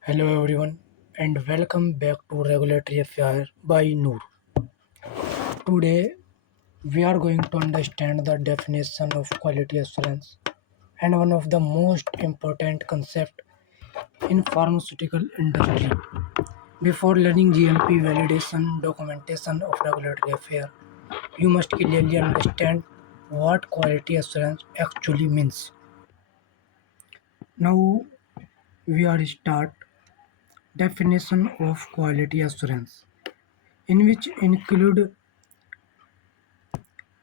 Hello everyone and welcome back to Regulatory Affair by Noor. Today we are going to understand the definition of quality assurance and one of the most important concept in pharmaceutical industry. Before learning GMP validation documentation of regulatory affair, you must clearly understand what quality assurance actually means. Now we are start definition of quality assurance in which include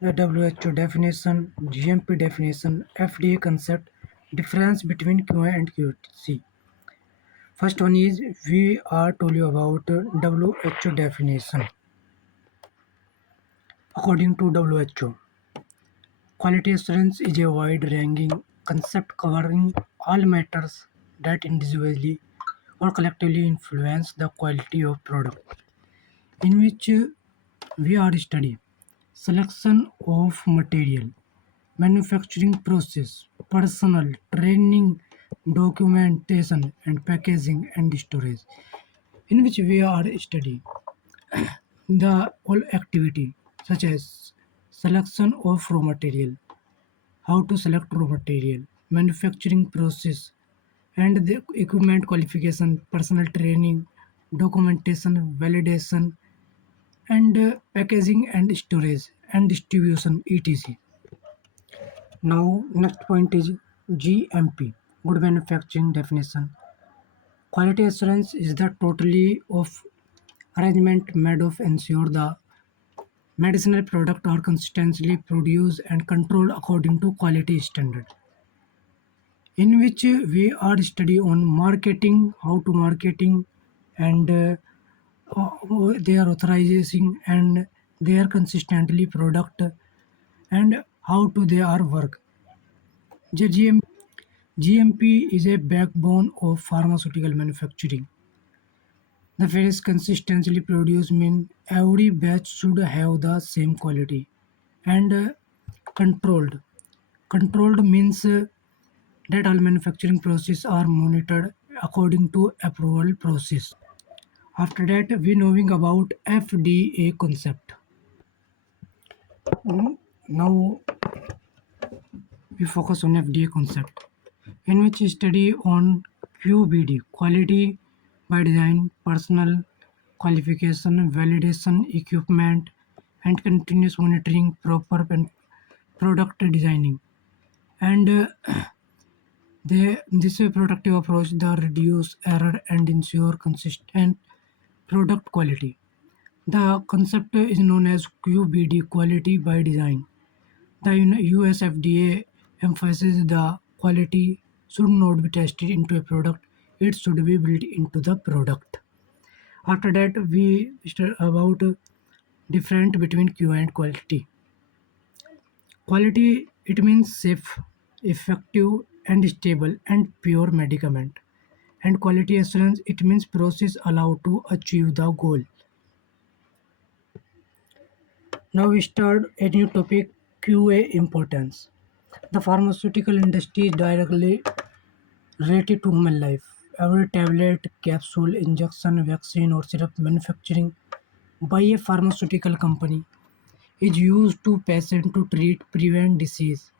the WHO definition, GMP definition, FDA concept, difference between QA and QC. First one is we are told you about WHO definition. According to WHO, quality assurance is a wide-ranging concept covering all matters that individually or collectively influence the quality of product, in which we are studying selection of material, manufacturing process, personnel, training, documentation, and packaging and storage, in which we are studying the all activity such as selection of raw material, how to select raw material, manufacturing process, and the equipment qualification, personal training, documentation, validation, and packaging and storage and distribution etc. Now, next point is GMP, Good Manufacturing Definition. Quality assurance is the totally of arrangement made of ensure the medicinal product are consistently produced and controlled according to quality standard. In which we are study on marketing, how to marketing, and their authorization and their consistently product and how to they are work. GMP is a backbone of pharmaceutical manufacturing. The phrase consistently produced mean every batch should have the same quality and controlled. Controlled means that all manufacturing processes are monitored according to approval process. After that, we knowing about FDA concept. Now we focus on FDA concept, in which study on QBD, quality by design, personal qualification, validation, equipment, and continuous monitoring, proper and product designing. And this productive approach the reduce error and ensure consistent product quality. The concept is known as QBD, quality by design. The US FDA emphasizes the quality should not be tested into a product, it should be built into the product. After that, we start about different between Q and quality. Quality it means safe, effective, and stable and pure medicament. And quality assurance it means process allowed to achieve the goal. Now we start a new topic QA importance. The pharmaceutical industry is directly related to human life. Every tablet, capsule, injection, vaccine, or syrup manufacturing by a pharmaceutical company is used to patient to treat prevent disease,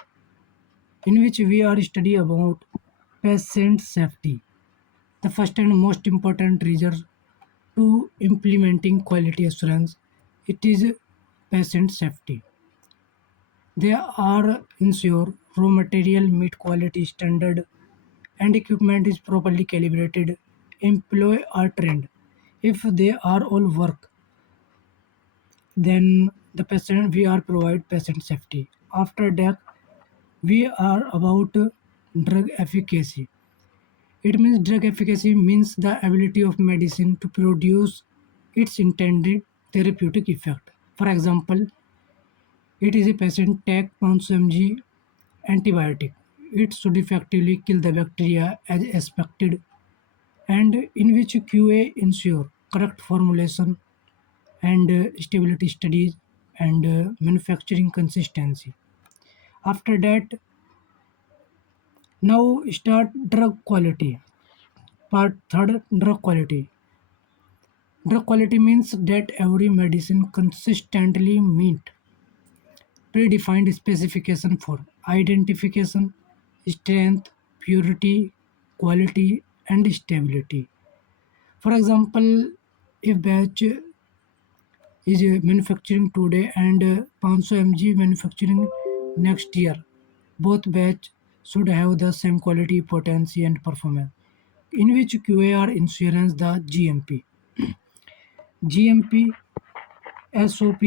in which we are study about patient safety. The first and most important reason to implementing quality assurance it is patient safety. They are ensure raw material meet quality standard and equipment is properly calibrated. Employee are trained. If they are all work, then the patient we are provide patient safety. After that, we are about drug efficacy. It means drug efficacy means the ability of medicine to produce its intended therapeutic effect. For example, it is a patient take 1 mg antibiotic. It should effectively kill the bacteria as expected, and in which QA ensure correct formulation and stability studies and manufacturing consistency. After that, now start drug quality. Part third, drug quality. Drug quality means that every medicine consistently meet predefined specification for identification, strength, purity, quality, and stability. For example, if batch is manufacturing today and 500 mg manufacturing next year, both batch should have the same quality, potency, and performance. In which QAR ensures the GMP, SOP,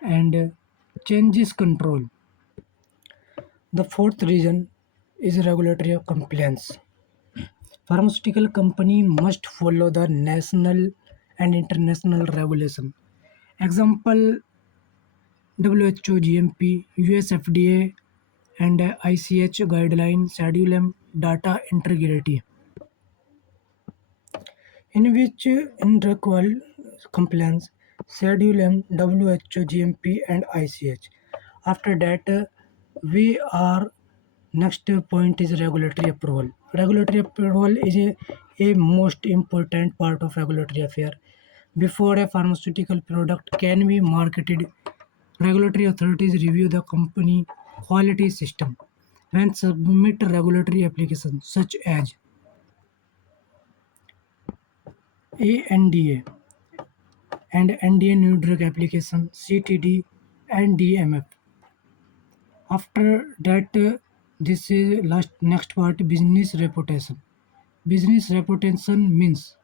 and changes control. The fourth reason is regulatory compliance. Pharmaceutical company must follow the national and international regulation. Example: WHO GMP, US FDA, and ICH guideline schedule data integrity, in which in require compliance schedule WHO GMP and ICH. After that, we are next point is regulatory approval. Regulatory approval is a most important part of regulatory affair. Before a pharmaceutical product can be marketed, regulatory authorities review the company quality system and submit regulatory applications such as ANDA and NDA new drug application, CTD, and DMF. After that, this is last next part, business reputation. Business reputation means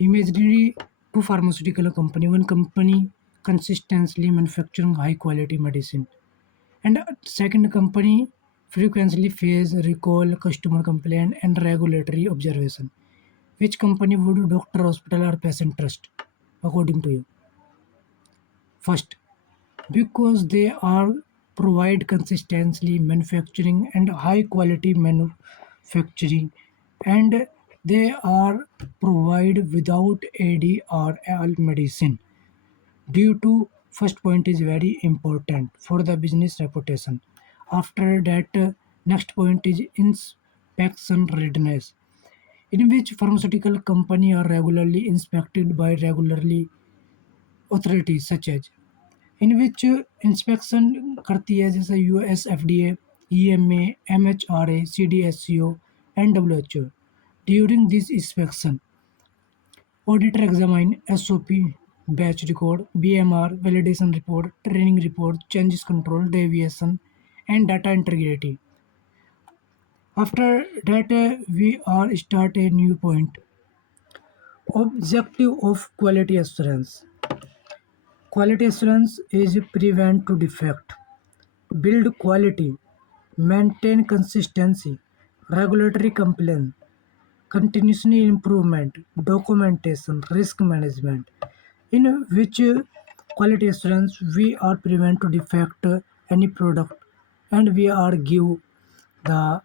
imaginary to pharmaceutical company. One company consistently manufacturing high quality medicine, and second company frequently face recall, customer complaint, and regulatory observation. Which company would doctor, hospital, or patient trust, according to you? First, because they are provide consistently manufacturing and high quality manufacturing, and they are provide without ADR medicine. Due to first point is very important for the business reputation. After that, next point is inspection readiness, in which pharmaceutical company are regularly inspected by regularly authorities such as, in which inspection करती है जैसे US FDA, EMA, MHRA, CDSCO, and WHO. During this inspection, auditor examine SOP, batch record, BMR, validation report, training report, changes control, deviation, and data integrity. After that, we are start a new point. Objective of quality assurance. Quality assurance is prevent to defect, build quality, maintain consistency, regulatory compliance, continuous improvement, documentation, risk management, in which quality assurance we are prevent to defect any product, and we are give the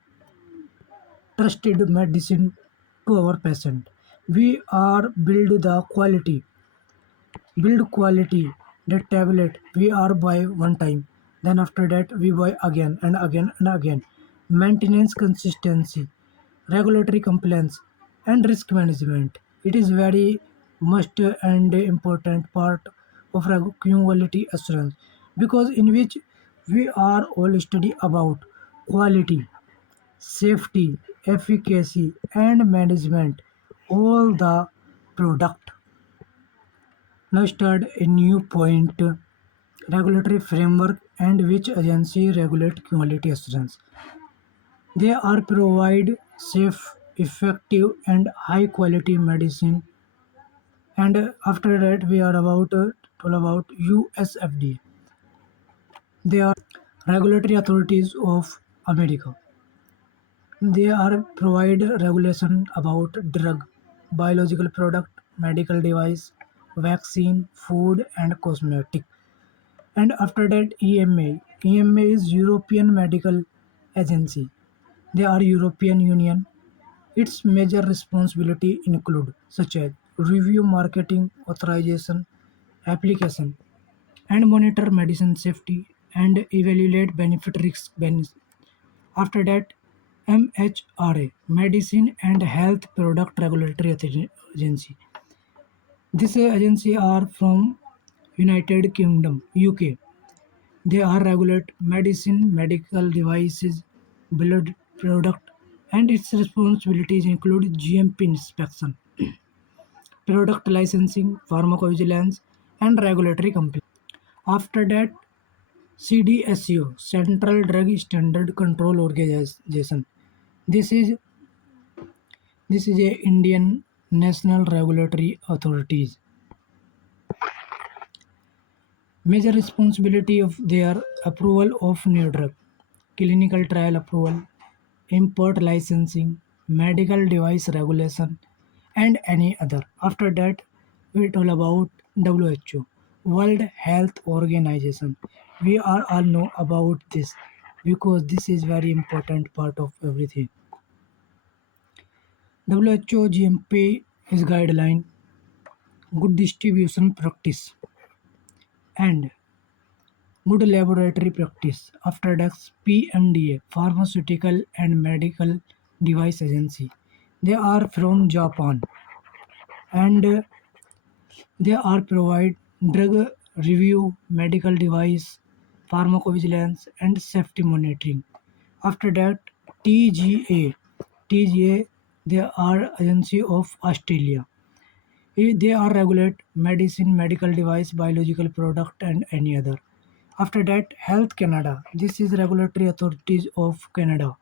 trusted medicine to our patient. We are build quality, that tablet we are buy one time, then after that we buy again and again and again. Maintenance consistency, regulatory compliance, and risk management, it is very must and important part of quality assurance, because in which we are all study about quality, safety, efficacy, and management all the product. Now start a new point, regulatory framework and which agency regulate quality assurance. They are provide safe, effective, and high quality medicine. And after that, we are about told about USFDA. They are regulatory authorities of America. They are provide regulation about drug, biological product, medical device, vaccine, food, and cosmetic. And after that, EMA is European Medical Agency. They are European Union. Its major responsibility include such as review marketing authorization application and monitor medicine safety and evaluate benefit risk. After that, MHRA, Medicine and Health Product Regulatory Agency. This agency are from United Kingdom, UK. They are regulate medicine, medical devices, blood product, and its responsibilities include GMP inspection, product licensing, pharmacovigilance, and regulatory compliance. After that, CDSCO, Central Drug Standard Control Organization. This is this is a Indian National Regulatory Authorities. Major responsibility of their approval of new drug, clinical trial approval, import licensing, medical device regulation, and any other. After that, we talk about WHO, World Health Organization. We are all know about this because this is very important part of everything. WHO GMP is guideline, good distribution practice, and good laboratory practice. After that, PMDA, Pharmaceutical and Medical Device Agency. They are from Japan and they are provide drug review, medical device, pharmacovigilance, and safety monitoring. After that, TGA, TGA, they are agency of Australia. They are regulate medicine, medical device, biological product, and any other. After that, Health Canada. This is regulatory authorities of Canada.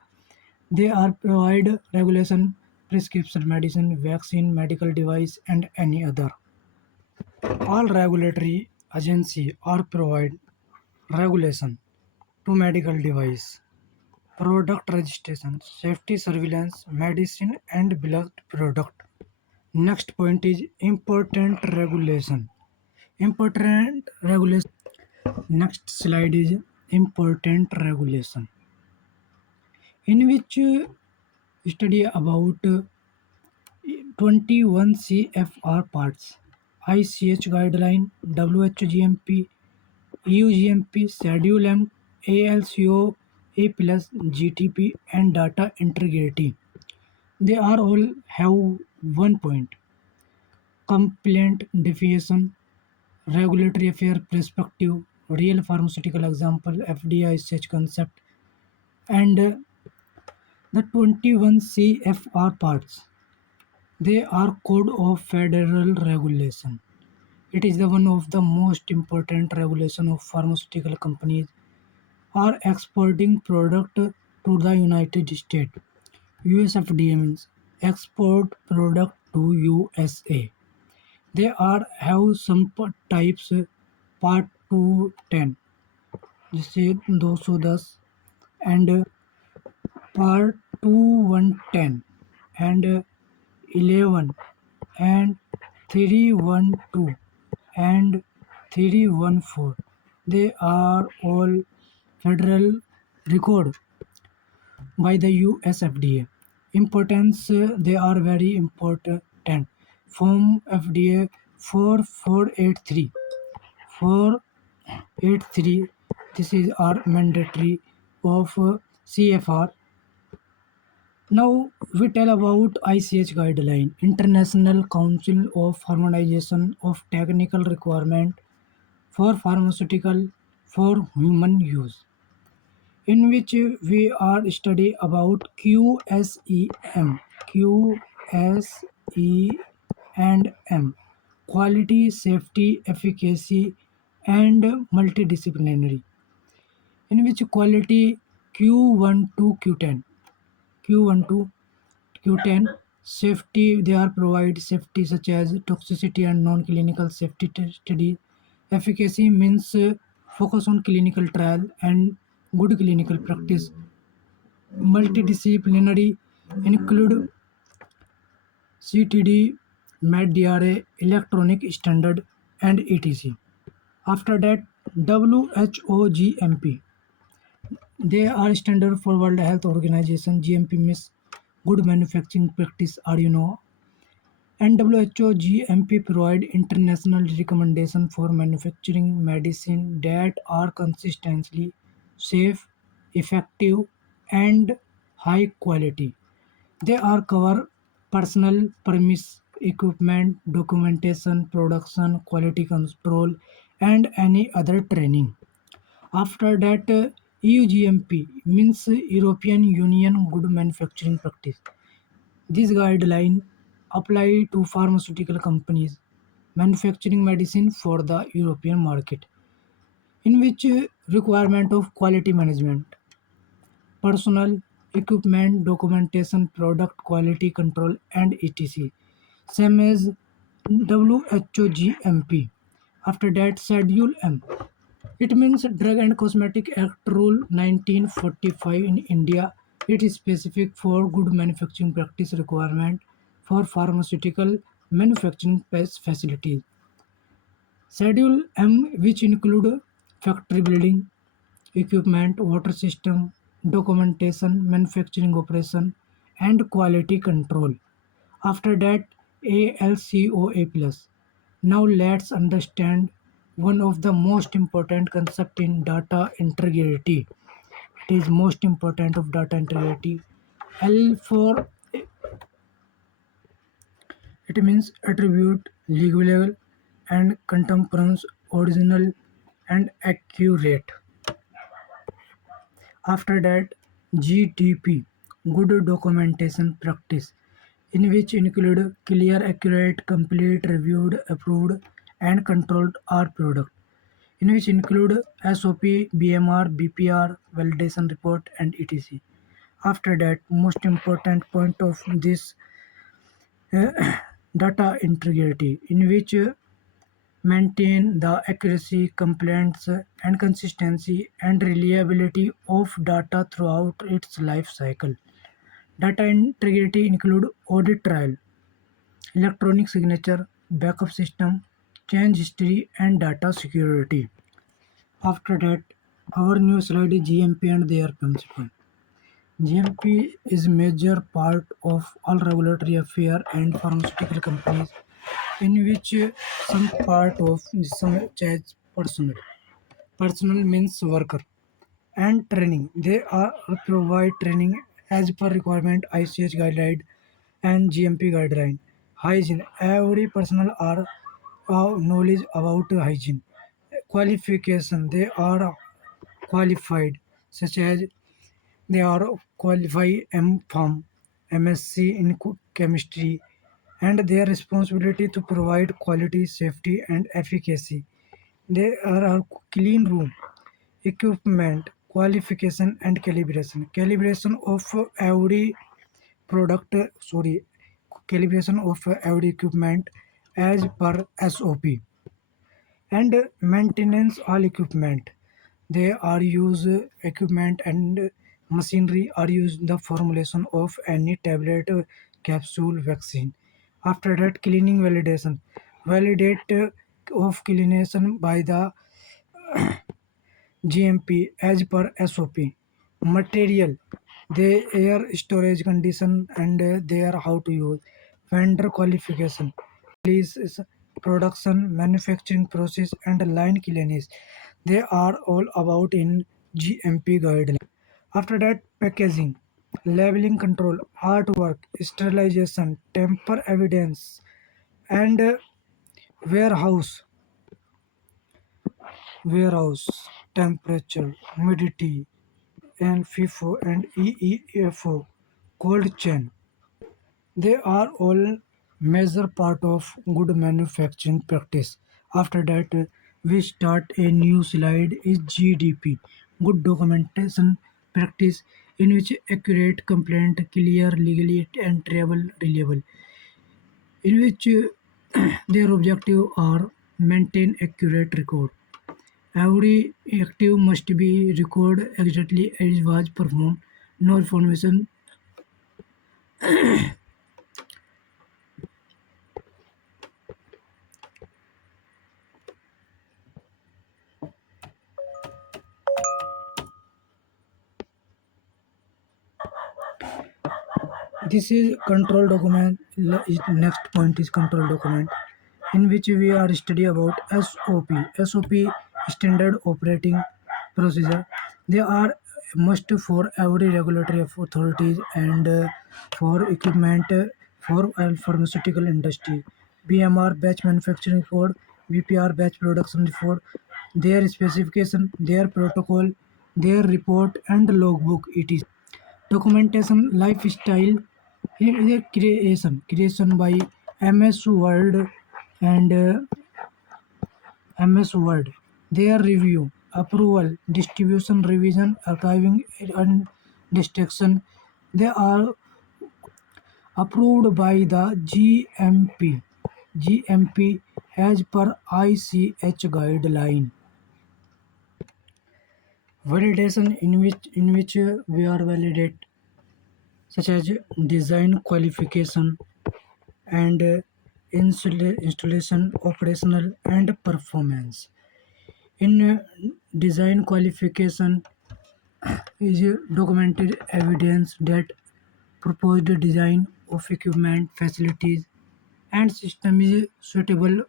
They are provide regulation, prescription medicine, vaccine, medical device, and any other. All regulatory agency are provide regulation to medical device, product registration, safety surveillance, medicine, and blood product. Next point is important regulation. Important regulation. Next slide is important regulation, in which study about 21 CFR parts, ICH guideline, WHO GMP, EU GMP, Schedule M, ALCO, A plus GTP, and data integrity. They are all have one point: complaint definition, regulatory affair perspective, real pharmaceutical example, FDA ICH concept, and the 21 CFR parts. They are Code of Federal Regulation. It is the one of the most important regulation of pharmaceutical companies are exporting product to the United States. USFDA means export product to USA. They are have some types part 210 जिससे 210 and part 2110 and 11 and 312 and 314. They are all federal record by the USFDA. Importance, they are very important. Form FDA 4483. 483, this is our mandatory of CFR. Now we tell about ICH guideline, International Council of Harmonization of Technical Requirement for Pharmaceutical for Human Use, in which we are study about QSEM, QSE and M, quality, safety, efficacy, and multidisciplinary, in which quality Q1 to Q10, Q1 to Q10, safety, they are provide safety such as toxicity and non-clinical safety study. Efficacy means focus on clinical trial and good clinical practice. Multidisciplinary include CTD, MedDRA, electronic standard, and etc. After that, WHO GMP. They are standard for World Health Organization. GMP means good manufacturing practice, or and WHO GMP provide international recommendation for manufacturing medicine that are consistently safe, effective, and high quality. They are cover personal premise equipment, documentation, production, quality control, and any other training. After that, EU GMP means European Union Good Manufacturing Practice. This guideline apply to pharmaceutical companies manufacturing medicine for the European market, in which requirement of quality management, personal equipment, documentation, product quality control, and etc. Same as WHO GMP. After that, Schedule M. It means Drug and Cosmetic Act Rule 1945 in India. It is specific for good manufacturing practice requirement for pharmaceutical manufacturing facilities. Schedule M, which include factory building, equipment, water system, documentation, manufacturing operation, and quality control. After that, ALCOA plus. Now let's understand one of the most important concept in data integrity. It is most important of data integrity. L for it means attribute, legal, and contemporaneous, original, and accurate. After that, GDP, good documentation practice, in which include clear, accurate, complete, reviewed, approved, and controlled R product, in which include SOP, BMR, BPR, validation report, and etc. After that, most important point of this data integrity, in which maintain the accuracy, compliance, and consistency and reliability of data throughout its life cycle. Data integrity include audit trail, electronic signature, backup system, change history, and data security. After that, our new slide is GMP and their principle. GMP is major part of all regulatory affair and pharmaceutical companies, in which some part of some charge personnel. Personnel means worker and training. They are provide training as per requirement ICH guideline and GMP guideline. Hygiene. Every personnel are knowledge about hygiene. Qualification. They are qualified, such as they are qualified M.Pharm, MSc in chemistry, and their responsibility to provide quality, safety, and efficacy. There are clean room, equipment, qualification, and calibration. Calibration of every product, calibration of every equipment as per SOP, and maintenance all equipment. They are use equipment and machinery are used in the formulation of any tablet, capsule, vaccine. After that, cleaning validation. Validate of cleanliness by the GMP as per SOP. Material, their storage condition and their how to use. Vendor qualification, release, production, manufacturing process, and line cleanliness. They are all about in GMP guidelines. After that, packaging, labeling control, artwork, sterilization, tamper evidence, and warehouse, warehouse temperature, humidity, and FIFO and EEFO, cold chain. They are all major part of good manufacturing practice. After that, we start a new slide is GDP, good documentation practice, in which accurate, complaint, clear, legally and travel reliable, in which their objective are maintain accurate record. Every active must be recorded exactly as was performed. No information. This is control document. Next point is control document, in which we are study about SOP. SOP, standard operating procedure. They are must for every regulatory authorities and for equipment for pharmaceutical industry. BMR batch manufacturing report, BPR batch production report, their specification, their protocol, their report and logbook etc. Documentation lifestyle here is a creation by MS Word and MS Word. Their review, approval, distribution, revision, archiving, and destruction. They are approved by the GMP as per ICH guideline. Validation in which we are validate such as design qualification and installation, operational and performance. In design qualification is documented evidence that proposed design of equipment, facilities, and system is suitable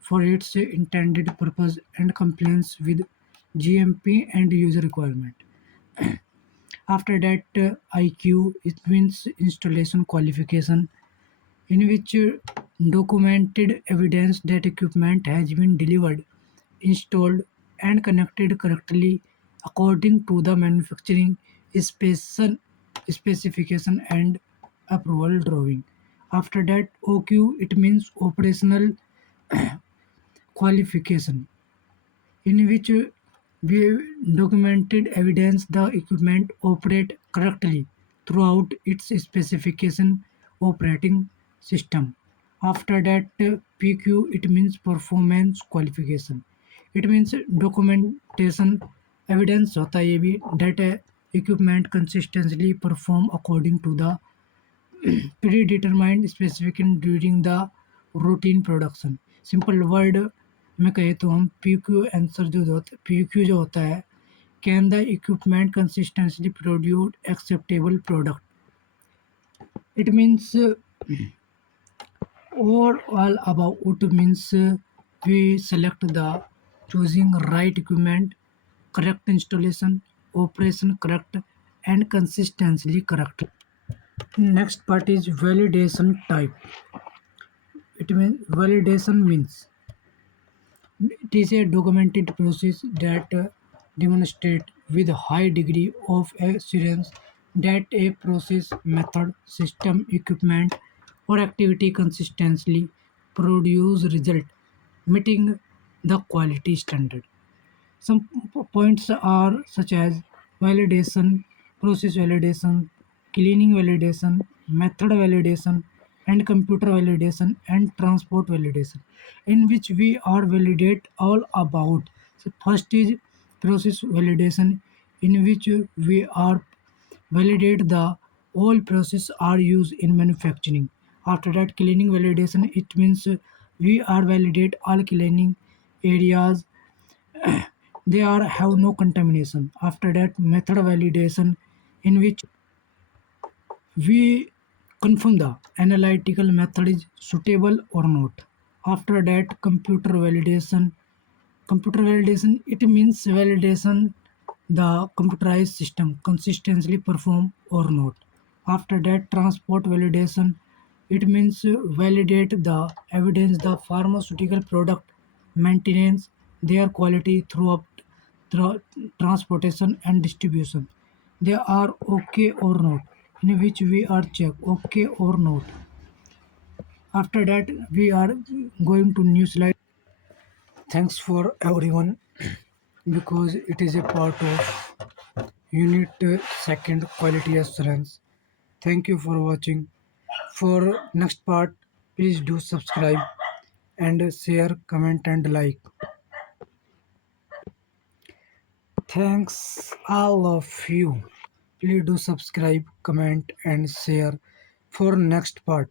for its intended purpose and compliance with GMP and user requirement. After that, IQ it means installation qualification, in which documented evidence that equipment has been delivered, installed, and connected correctly according to the manufacturing specification and approval drawing. After that, OQ it means operational qualification, in which we documented evidence the equipment operate correctly throughout its specification operating system. After that, PQ it means performance qualification. It means documentation evidence होता है ये भी that equipment consistently perform according to the predetermined specification during the routine production. Simple word में कहे तो हम P Q answer जो होता है, पी क्यू जो होता है, can the equipment consistently produce acceptable product. It means all about means we select the choosing right equipment, correct installation, operation correct, and consistently correct. Next part is validation type. It means validation means it is a documented process that demonstrates with a high degree of assurance that a process, method, system, equipment, or activity consistently produce result meeting the quality standard. Some points are such as validation, process validation, cleaning validation, method validation, and computer validation and transport validation, in which we are validate all about. So first is process validation, in which we are validate the all process are used in manufacturing. After that, cleaning validation it means we are validate all cleaning areas they are have no contamination. After that, method validation, in which we confirm the analytical method is suitable or not. After that, computer validation it means validation the computerized system consistently perform or not. After that, transport validation it means validate the evidence the pharmaceutical product maintenance their quality through transportation and distribution. They are okay or not, in which we are check okay or not. After that, we are going to new slide. Thanks for everyone because it is a part of unit second quality assurance. Thank you for watching. For next part, please do subscribe and share, comment and like. Thanks all of you. Please do subscribe, comment and share for next part.